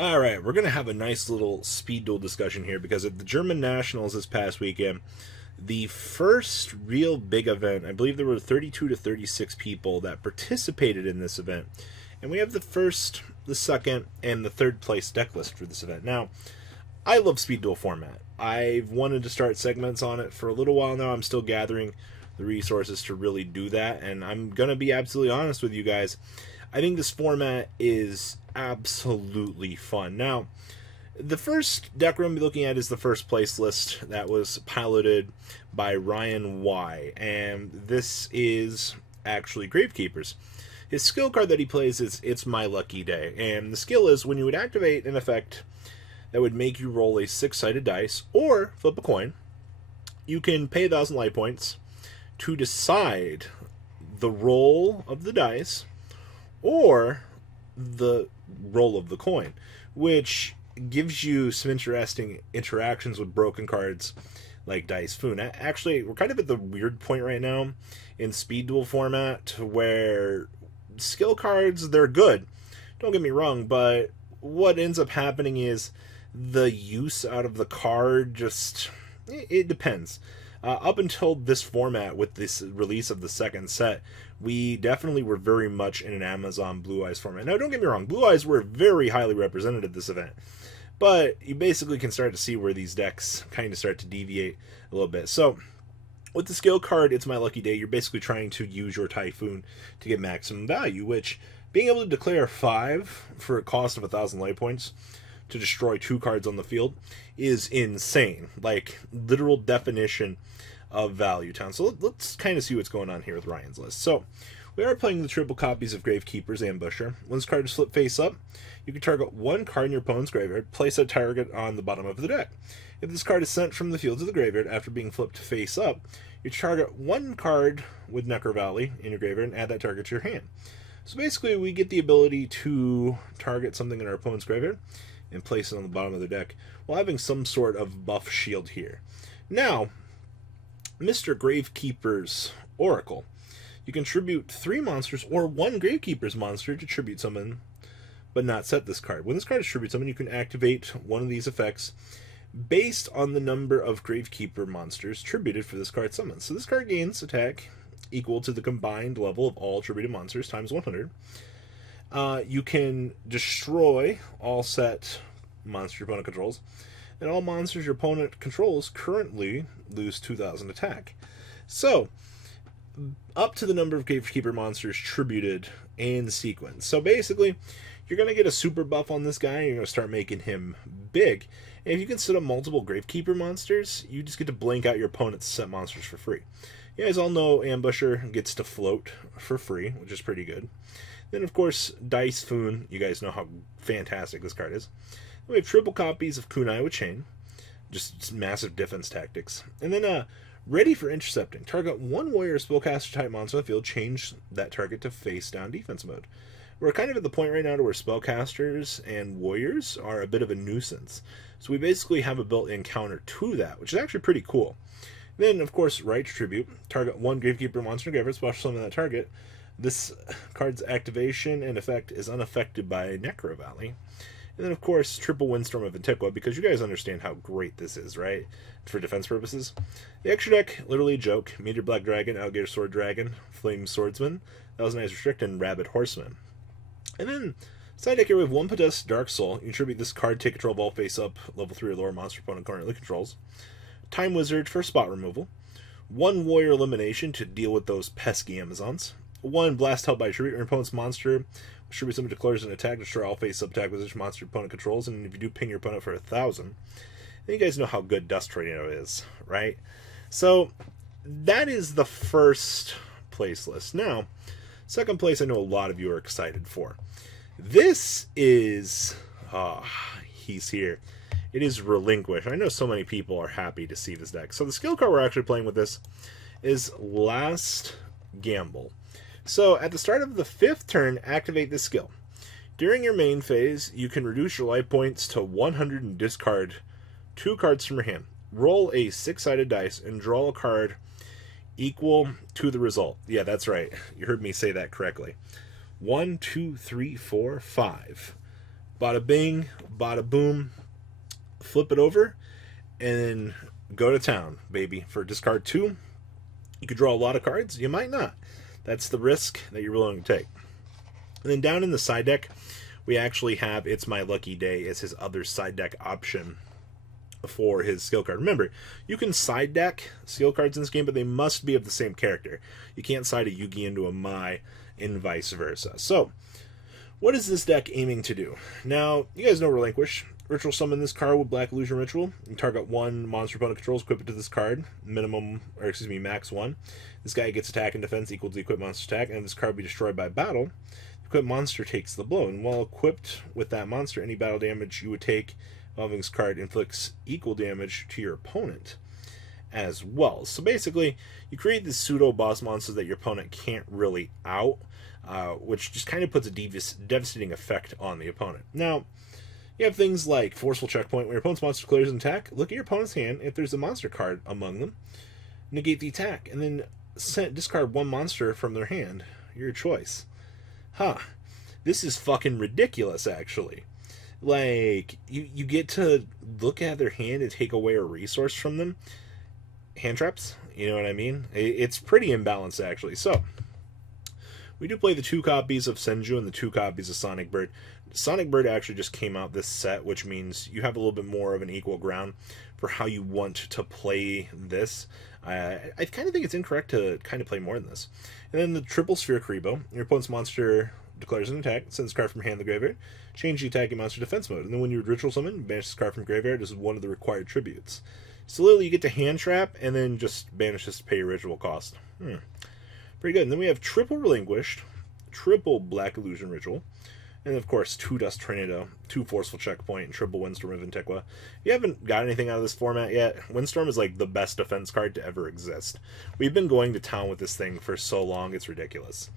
All right, we're going to have a nice little speed duel discussion here because at the German Nationals this past weekend, the first real big event, I believe there were 32 to 36 people that participated in this event. And we have the first, the second, and the third place deck list for this event. Now, I love speed duel format. I've wanted to start segments on it for a little while now. I'm still gathering the resources to really do that, and I'm going to be absolutely honest with you guys. I think this format is absolutely fun. Now, the first deck we're going to be looking at is the first place list that was piloted by Ryan Y. And this is actually Gravekeepers. His skill card that he plays is It's My Lucky Day. And the skill is when you would activate an effect that would make you roll a 6-sided dice or flip a coin, you can pay 1,000 light points to decide the roll of the dice or the roll of the coin, which gives you some interesting interactions with broken cards like Dice Foon. Actually, we're kind of at the weird point right now in speed duel format where skill cards, they're good, don't get me wrong, but what ends up happening is the use out of the card just, it depends. Up until this format, with this release of the second set, we definitely were very much in an Amazon Blue Eyes format. Now, don't get me wrong, Blue Eyes were very highly represented at this event, but you basically can start to see where these decks kind of start to deviate a little bit. So, with the skill card, It's My Lucky Day, you're basically trying to use your Typhoon to get maximum value, which, being able to declare 5 for a cost of 1,000 light points to destroy 2 cards on the field is insane. Like, literal definition of value town. So let's kind of see what's going on here with Ryan's list. So we are playing the triple copies of Gravekeepers Ambusher. When this card is flipped face up, you can target 1 card in your opponent's graveyard, place a target on the bottom of the deck. If this card is sent from the field to the graveyard after being flipped face up, you target 1 card with Necro Valley in your graveyard and add that target to your hand. So basically we get the ability to target something in our opponent's graveyard and place it on the bottom of the deck while having some sort of buff shield here. Now, Mr. Gravekeeper's Oracle. You can tribute 3 monsters or 1 Gravekeeper's monster to tribute summon, but not set this card. When this card is tribute summon, you can activate one of these effects based on the number of Gravekeeper monsters tributed for this card summon. So this card gains attack equal to the combined level of all tributed monsters times 100. You can destroy all set monster your opponent controls, and all monsters your opponent controls currently lose 2,000 attack. So, up to the number of Gravekeeper monsters tributed in sequence. So basically, you're going to get a super buff on this guy, and you're going to start making him big. And if you can set up multiple Gravekeeper monsters, you just get to blank out your opponent's set monsters for free. You guys all know Ambusher gets to float for free, which is pretty good. Then, of course, Dice Foon. You guys know how fantastic this card is. We have triple copies of Kunai with Chain. Just massive defense tactics. And then, Ready for Intercepting. Target 1 warrior spellcaster type monster on the field. Change that target to face down defense mode. We're kind of at the point right now to where spellcasters and warriors are a bit of a nuisance. So we basically have a built-in counter to that, which is actually pretty cool. Then, of course, Right Tribute. Target 1 Gravekeeper monster graveyard, special summon that target. This card's activation and effect is unaffected by Necro Valley. And then, of course, triple Windstorm of Antiqua, because you guys understand how great this is, right? For defense purposes. The extra deck, literally a joke. Meteor Black Dragon, Alligator Sword Dragon, Flame Swordsman, that was a nice restrict, and Rabbit Horseman. And then, side deck here, we have 1 Possessed Dark Soul. You tribute this card, take control of all face-up, level 3 or lower monster opponent currently controls. Time Wizard for spot removal. 1 Warrior Elimination to deal with those pesky Amazons. 1 Blast Held by Tribute. Your opponent's monster tribute summon declares an attack, destroy all face-up attack position monster your opponent controls, and if you do ping your opponent for 1,000, then you guys know how good Dust Tornado is, right? So, that is the first place list. Now, second place I know a lot of you are excited for. This is... he's here. It is Relinquished. I know so many people are happy to see this deck. So the skill card we're actually playing with this is Last Gamble. So at the start of the 5th turn, activate this skill. During your main phase, you can reduce your life points to 100 and discard 2 cards from your hand. Roll a 6-sided dice and draw a card equal to the result. Yeah, that's right. You heard me say that correctly. 1, 2, 3, 4, 5. Bada bing, bada boom, flip it over, and go to town, baby. For discard 2, you could draw a lot of cards. You might not. That's the risk that you're willing to take. And then down in the side deck, we actually have It's My Lucky Day as his other side deck option for his skill card. Remember, you can side deck skill cards in this game, but they must be of the same character. You can't side a Yugi into a Mai and vice versa. So, what is this deck aiming to do? Now, you guys know Relinquished. Ritual summon this card with Black Illusion Ritual. You target one monster opponent controls, equip it to this card. Max 1. This guy gets attack and defense equal to the equipped monster's attack, and if this card be destroyed by battle, the equipped monster takes the blow. And while equipped with that monster, any battle damage you would take involving this card inflicts equal damage to your opponent as well. So basically, you create this pseudo boss monster that your opponent can't really out, which just kind of puts a devastating effect on the opponent. Now, you have things like Forceful Checkpoint. When your opponent's monster declares an attack, look at your opponent's hand. If there's a monster card among them, negate the attack, and then discard one monster from their hand. Your choice. This is fucking ridiculous, actually. Like, you get to look at their hand and take away a resource from them. Hand traps, you know what I mean? It's pretty imbalanced, actually. So, we do play the 2 copies of Senju and the 2 copies of Sonic Bird. Sonic Bird actually just came out this set, which means you have a little bit more of an equal ground for how you want to play this. I kind of think it's incorrect to kind of play more than this. And then the triple Sphere Karibo. Your opponent's monster declares an attack, sends a card from hand to the graveyard, change the attacking monster defense mode. And then when you ritual summon, banish this card from graveyard. This is one of the required tributes. So literally you get to hand trap and then just banish this to pay your ritual cost. Pretty good. And then we have triple Relinquished, triple Black Illusion Ritual, and of course 2 Dust Tornado, 2 Forceful Checkpoint, and triple Windstorm of Antiqua. If you haven't got anything out of this format yet, Windstorm is like the best defense card to ever exist. We've been going to town with this thing for so long, it's ridiculous.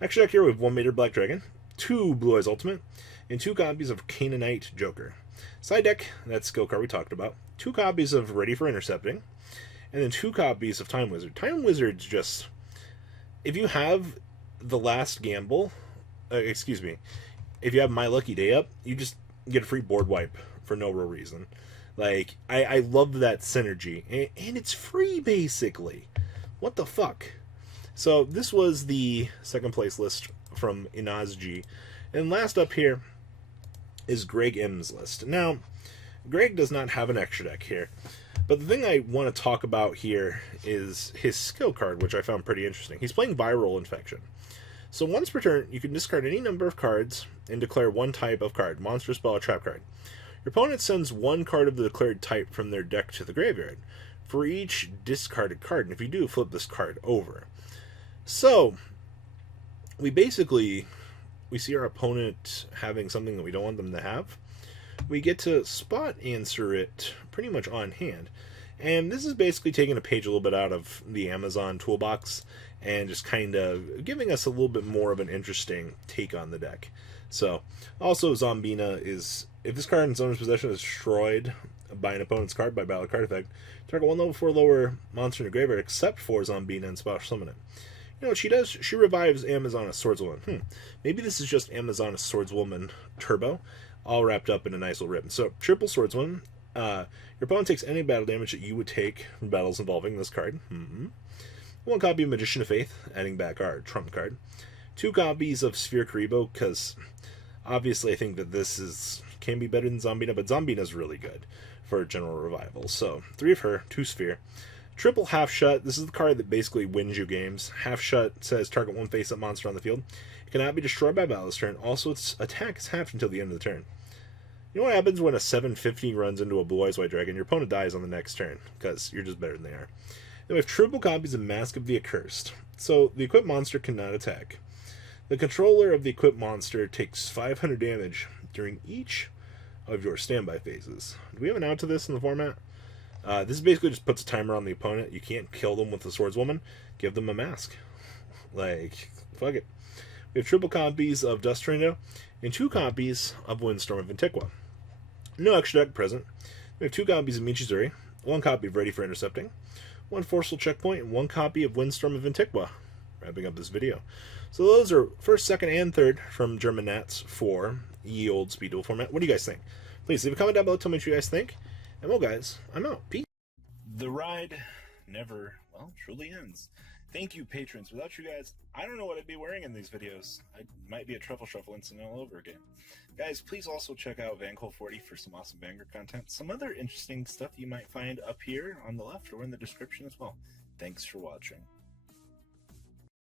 Extra deck here we have 1 Mater Black Dragon, 2 Blue Eyes Ultimate, and 2 copies of Canaanite Joker. Side deck, that skill card we talked about, 2 copies of Ready for Intercepting, and then 2 copies of Time Wizard. Time Wizard's just... If you have the last gamble, if you have My Lucky Day up, you just get a free board wipe for no real reason. Like, I love that synergy. And it's free, basically. What the fuck? So, this was the second place list from Inazji. And last up here is Greg M's list. Now, Greg does not have an extra deck here. But the thing I want to talk about here is his skill card, which I found pretty interesting. He's playing Viral Infection. So once per turn, you can discard any number of cards and declare one type of card, monster, spell, or trap card. Your opponent sends 1 card of the declared type from their deck to the graveyard for each discarded card. And if you do, flip this card over. So, we see our opponent having something that we don't want them to have. We get to spot answer it pretty much on hand. And this is basically taking a page a little bit out of the Amazon toolbox and just kind of giving us a little bit more of an interesting take on the deck. So, also Zombina is, if this card in its owner's possession is destroyed by an opponent's card by battle card effect, target 1 level 4 lower monster in the graveyard except for Zombina and special summon it. You know what she does? She revives Amazoness Swordswoman. Maybe this is just Amazoness Swordswoman Turbo, all wrapped up in a nice little ribbon. So, triple Swordswoman. Your opponent takes any battle damage that you would take from battles involving this card. 1 copy of Magician of Faith, adding back our trump card. 2 copies of Sphere Karibo, because obviously I think that this can be better than Zombina, but Zombina's really good for general revival. So, 3 of her, 2 Sphere. Triple Half Shut. This is the card that basically wins you games. Half Shut says target 1 face-up monster on the field. It cannot be destroyed by battle this turn. Also, its attack is halved until the end of the turn. You know what happens when a 750 runs into a Blue Eyes White Dragon? Your opponent dies on the next turn, because you're just better than they are. Then we have triple copies of Mask of the Accursed. So, the equipped monster cannot attack. The controller of the equipped monster takes 500 damage during each of your standby phases. Do we have an out to this in the format? This basically just puts a timer on the opponent. You can't kill them with the Swordswoman. Give them a mask. Like, fuck it. We have triple copies of Dust Tornado and 2 copies of Windstorm of Antiqua. No extra deck present. We have 2 copies of Michizuri, 1 copy of Ready for Intercepting, 1 Forceful Checkpoint, and 1 copy of Windstorm of Antiqua. Wrapping up this video. So those are first, second, and third from German Nats for ye old speed duel format. What do you guys think? Please leave a comment down below. Tell me what you guys think. And well, guys, I'm out. Peace. The ride never, well, truly ends. Thank you, patrons. Without you guys, I don't know what I'd be wearing in these videos. I might be a truffle shuffle incident all over again. Guys, please also check out Vanquil40 for some awesome Vanguard content. Some other interesting stuff you might find up here on the left or in the description as well. Thanks for watching.